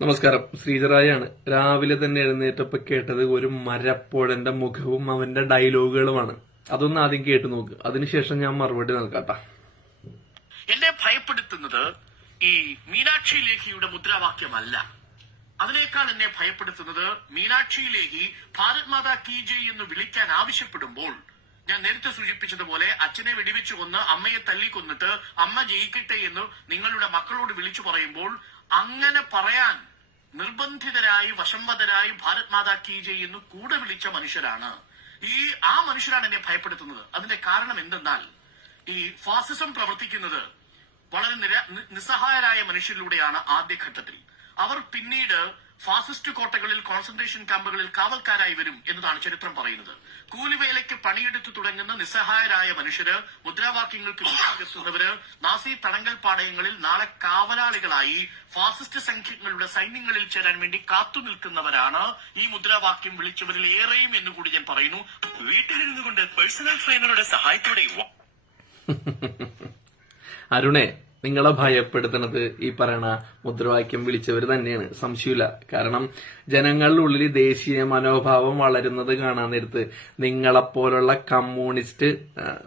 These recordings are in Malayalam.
നമസ്കാരം. ശ്രീധറായാണ്. രാവിലെ തന്നെ എഴുന്നേറ്റപ്പോ കേട്ടത് ഒരു മരപ്പോഴന്റെ മുഖവും അവന്റെ ഡയലോഗുകളുമാണ്. അതൊന്ന് ആദ്യം കേട്ടു നോക്ക്, അതിനുശേഷം ഞാൻ മറുപടി നൽകാട്ടാ. എന്നെ ഭയപ്പെടുത്തുന്നത് ഈ മീനാക്ഷി ലേഖിയുടെ മുദ്രാവാക്യമല്ല. അതിനേക്കാൾ എന്നെ ഭയപ്പെടുത്തുന്നത് മീനാക്ഷി ലേഖി ഭാരത് മാതാ കീ ജയ് എന്ന് വിളിക്കാൻ ആവശ്യപ്പെടുമ്പോൾ ഞാൻ നേരത്തെ സൂചിപ്പിച്ചതുപോലെ അച്ഛനെ വെടിവെച്ചു കൊന്ന് അമ്മയെ തല്ലിക്കൊന്നിട്ട് അമ്മ ജയിക്കട്ടെ എന്ന് നിങ്ങളുടെ മക്കളോട് വിളിച്ചു പറയുമ്പോൾ അങ്ങനെ പറയാൻ നിർബന്ധിതരായി വശംവദരായി ഭാരത് മാതാ കീ ജയ് എന്ന് കൂടെ വിളിച്ച മനുഷ്യരാണ്. ആ മനുഷ്യരാണ് എന്നെ ഭയപ്പെടുത്തുന്നത്. അതിന്റെ കാരണം എന്തെന്നാൽ ഈ ഫാസിസം പ്രവർത്തിക്കുന്നത് വളരെ നിസ്സഹായരായ മനുഷ്യരിലൂടെയാണ് ആദ്യഘട്ടത്തിൽ. അവർ പിന്നീട് ഫാസിസ്റ്റ് കോട്ടകളിൽ, കോൺസെൻട്രേഷൻ ക്യാമ്പുകളിൽ കാവൽക്കാരായി വരും എന്നതാണ് ചരിത്രം പറയുന്നത്. കൂലിവേലയ്ക്ക് പണിയെടുത്തു തുടങ്ങുന്ന നിസ്സഹായരായ മനുഷ്യര്, മുദ്രാവാക്യങ്ങൾക്ക് വിശ്വസിക്കുന്നവര്, നാസി തടങ്കൽ പാടയങ്ങളിൽ നാളെ കാവലാളികളായി ഫാസിസ്റ്റ് സംഘങ്ങളുടെ സൈന്യങ്ങളിൽ ചേരാൻ വേണ്ടി കാത്തു നിൽക്കുന്നവരാണ് ഈ മുദ്രാവാക്യം വിളിച്ചവരിൽ ഏറെയും എന്നുകൂടി ഞാൻ പറയുന്നു. വീട്ടിലിരുന്നു കൊണ്ട് പേഴ്സണൽ ട്രെയിനറുടെ സഹായത്തോടെ അരുണേ, നിങ്ങളെ ഭയപ്പെടുത്തുന്നത് ഈ പറയണ മുദ്രാവാക്യം വിളിച്ചവർ തന്നെയാണ്, സംശയമില്ല. കാരണം ജനങ്ങളുടെ ഉള്ളിൽ ദേശീയ മനോഭാവം വളരുന്നത് കാണാൻ നേരത്ത് നിങ്ങളെപ്പോലുള്ള കമ്മ്യൂണിസ്റ്റ്,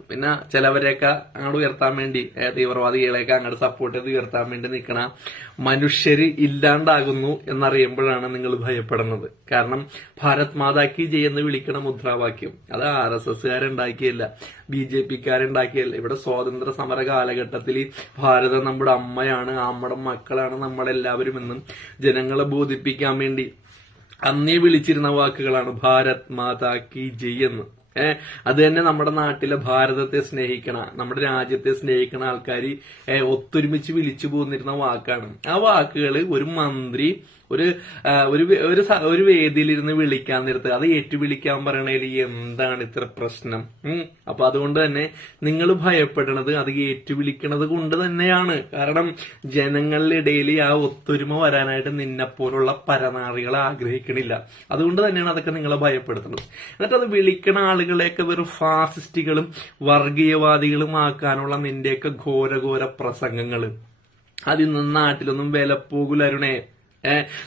പിന്നെ ചിലവരെയൊക്കെ അങ്ങോട്ട് ഉയർത്താൻ വേണ്ടി, തീവ്രവാദികളെയൊക്കെ അങ്ങോട്ട് സപ്പോർട്ട് ചെയ്ത് ഉയർത്താൻ വേണ്ടി നിൽക്കണ മനുഷ്യര് ഇല്ലാണ്ടാകുന്നു എന്നറിയുമ്പോഴാണ് നിങ്ങൾ ഭയപ്പെടുന്നത്. കാരണം ഭാരത് മാതാ കീ ജയ് എന്ന് വിളിക്കണ മുദ്രാവാക്യം അത് RSSകാരുണ്ടാക്കിയല്ല, BJPക്കാരുണ്ടാക്കിയല്ല. ഇവിടെ സ്വാതന്ത്ര്യ സമര കാലഘട്ടത്തിൽ ഭാരതം നമ്മുടെ അമ്മയാണ്, നമ്മുടെ മക്കളാണ്, നമ്മളെല്ലാവരും എന്നും ജനങ്ങളെ ബോധിപ്പിക്കാൻ വേണ്ടി അന്നേ വിളിച്ചിരുന്ന വാക്കുകളാണ് ഭാരത് മാതാ കീ ജയ് എന്ന്. അത് തന്നെ നമ്മുടെ നാട്ടിലെ ഭാരതത്തെ സ്നേഹിക്കണ, നമ്മുടെ രാജ്യത്തെ സ്നേഹിക്കണ ആൾക്കാർ ഒത്തൊരുമിച്ച് വിളിച്ചു പോന്നിരുന്ന വാക്കാണ്. ആ വാക്കുകൾ ഒരു മന്ത്രി ഒരു വേദിയിലിരുന്ന് വിളിക്കാൻ നേരത്ത് അത് ഏറ്റുവിളിക്കാൻ പറയണേല് എന്താണ് ഇത്ര പ്രശ്നം? അപ്പൊ അതുകൊണ്ട് തന്നെ നിങ്ങൾ ഭയപ്പെടണത് അത് ഏറ്റുവിളിക്കണത് കൊണ്ട് തന്നെയാണ്. കാരണം ജനങ്ങളുടെ ഇടയിൽ ആ ഒത്തൊരുമ വരാനായിട്ട് നിന്നെപ്പോലുള്ള പരനാറികളെ ആഗ്രഹിക്കണില്ല. അതുകൊണ്ട് തന്നെയാണ് അതൊക്കെ നിങ്ങളെ ഭയപ്പെടുത്തുന്നത്. എന്നിട്ട് അത് വിളിക്കണ ആളുകളെയൊക്കെ വെറും ഫാസിസ്റ്റുകളും വർഗീയവാദികളും ആക്കാനുള്ള നിന്റെയൊക്കെ ഘോരഘോര പ്രസംഗങ്ങള് അതിന്ന് നാട്ടിലൊന്നും വില പോകൂല അരുണേ.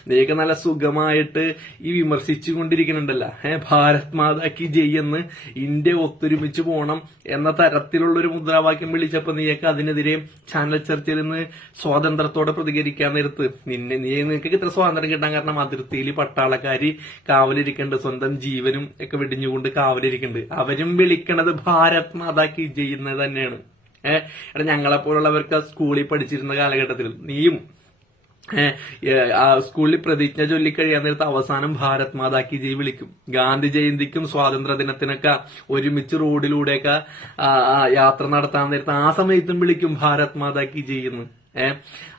നീയൊക്കെ നല്ല സുഖമായിട്ട് ഈ വിമർശിച്ചു കൊണ്ടിരിക്കുന്നുണ്ടല്ല, ഭാരത് മാതാ കീ ജയ് എന്ന് ഇന്ത്യ ഒത്തൊരുമിച്ച് പോണം എന്ന തരത്തിലുള്ളൊരു മുദ്രാവാക്യം വിളിച്ചപ്പോ നീയൊക്കെ അതിനെതിരെ ചാനൽ ചർച്ചയിൽ നിന്ന് സ്വാതന്ത്ര്യത്തോടെ പ്രതികരിക്കാൻ നേരത്ത് നിനക്ക് ഇത്ര സ്വാതന്ത്ര്യം കിട്ടാൻ കാരണം അതിർത്തിയിൽ പട്ടാളക്കാരി കാവലിരിക്കേണ്ട, സ്വന്തം ജീവനും ഒക്കെ വെടിഞ്ഞുകൊണ്ട് കാവലിരിക്കുന്നുണ്ട്. അവരും വിളിക്കണത് ഭാരത് മാതാ കീ ജയ് എന്ന് തന്നെയാണ്. ഞങ്ങളെപ്പോലുള്ളവർക്ക് സ്കൂളിൽ പഠിച്ചിരുന്ന കാലഘട്ടത്തിൽ നീയും സ്കൂളിൽ പ്രതിജ്ഞ ചൊല്ലിക്കഴിയാൻ നേരത്ത് അവസാനം ഭാരത് മാതാ കീ ജയ് വിളിക്കും. ഗാന്ധി ജയന്തിക്കും സ്വാതന്ത്ര്യ ദിനത്തിനൊക്കെ ഒരുമിച്ച് റോഡിലൂടെയൊക്കെ യാത്ര നടത്താൻ നേരത്ത് ആ സമയത്തും വിളിക്കും ഭാരത് മാതാ കീ ജയ് എന്ന്.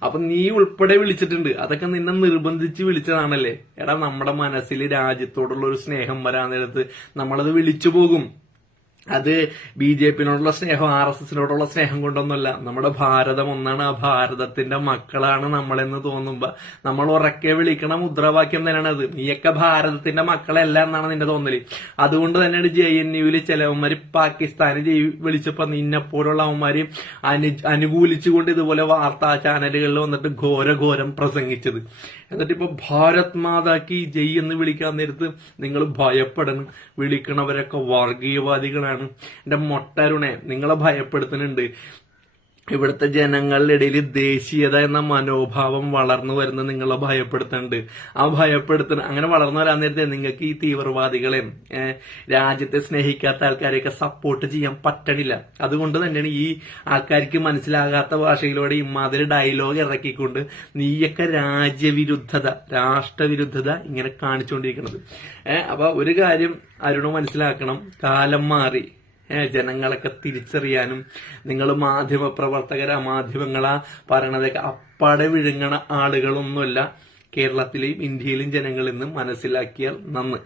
അപ്പൊ നീ ഉൾപ്പെടെ വിളിച്ചിട്ടുണ്ട്. അതൊക്കെ നിന്നെ നിർബന്ധിച്ച് വിളിച്ചതാണല്ലേ. നമ്മുടെ മനസ്സിൽ രാജ്യത്തോടുള്ള ഒരു സ്നേഹം വരാൻ നേരത്ത് നമ്മളത് വിളിച്ചു പോകും. അത് BJPനോടുള്ള സ്നേഹം, RSSനോടുള്ള സ്നേഹം കൊണ്ടൊന്നുമല്ല. നമ്മുടെ ഭാരതം ഒന്നാണ്, ആ ഭാരതത്തിന്റെ മക്കളാണ് നമ്മളെന്ന് തോന്നുമ്പോ നമ്മൾ ഉറക്കെ വിളിക്കണ മുദ്രാവാക്യം തന്നെയാണ് അത്. നീയൊക്കെ ഭാരതത്തിന്റെ മക്കളല്ല എന്നാണ് നിന്റെ തോന്നല്. അതുകൊണ്ട് തന്നെയാണ് JNUവിൽ ചിലവന്മാര് പാകിസ്ഥാന് വിളിച്ചപ്പോ നിന്നെപ്പോലുള്ള അവന്മാര് അനുകൂലിച്ചുകൊണ്ട് ഇതുപോലെ വാർത്താ ചാനലുകളിൽ വന്നിട്ട് ഘോരഘോരം പ്രസംഗിച്ചത്. എന്നിട്ടിപ്പോ ഭാരത് മാതാ കീ ജയ് എന്ന് വിളിക്കാൻ നേരത്ത് നിങ്ങൾ ഭയപ്പെടണം. വിളിക്കണവരൊക്കെ വർഗീയവാദികളാണ്. എന്റെ മൊട്ടരുണെ, നിങ്ങളെ ഭയപ്പെടുത്തുന്നുണ്ട്. ഇവിടുത്തെ ജനങ്ങളുടെ ഇടയിൽ ദേശീയത എന്ന മനോഭാവം വളർന്നു വരുന്നത് നിങ്ങളെ ഭയപ്പെടുത്തുന്നുണ്ട്. അങ്ങനെ വളർന്നു വരാൻ നേരത്തെ നിങ്ങൾക്ക് ഈ തീവ്രവാദികളെയും രാജ്യത്തെ സ്നേഹിക്കാത്ത ആൾക്കാരെയൊക്കെ സപ്പോർട്ട് ചെയ്യാൻ പറ്റണില്ല. അതുകൊണ്ട് തന്നെയാണ് ഈ ആൾക്കാർക്ക് മനസ്സിലാകാത്ത ഭാഷയിലൂടെ ഇമാതിരി ഡയലോഗ് ഇറക്കിക്കൊണ്ട് നീയൊക്കെ രാജ്യവിരുദ്ധത, രാഷ്ട്രവിരുദ്ധത ഇങ്ങനെ കാണിച്ചുകൊണ്ടിരിക്കുന്നത്. അപ്പൊ ഒരു കാര്യം അരുണ് മനസ്സിലാക്കണം, കാലം മാറി. ജനങ്ങളൊക്കെ തിരിച്ചറിയാനും നിങ്ങൾ മാധ്യമപ്രവർത്തകരാ, മാധ്യമങ്ങളാ പറയണതൊക്കെ അപ്പാടെ വിഴുങ്ങണ ആളുകളൊന്നുമല്ല കേരളത്തിലെയും ഇന്ത്യയിലെയും ജനങ്ങൾ ഇന്ന് മനസ്സിലാക്കിയാൽ നന്ന്.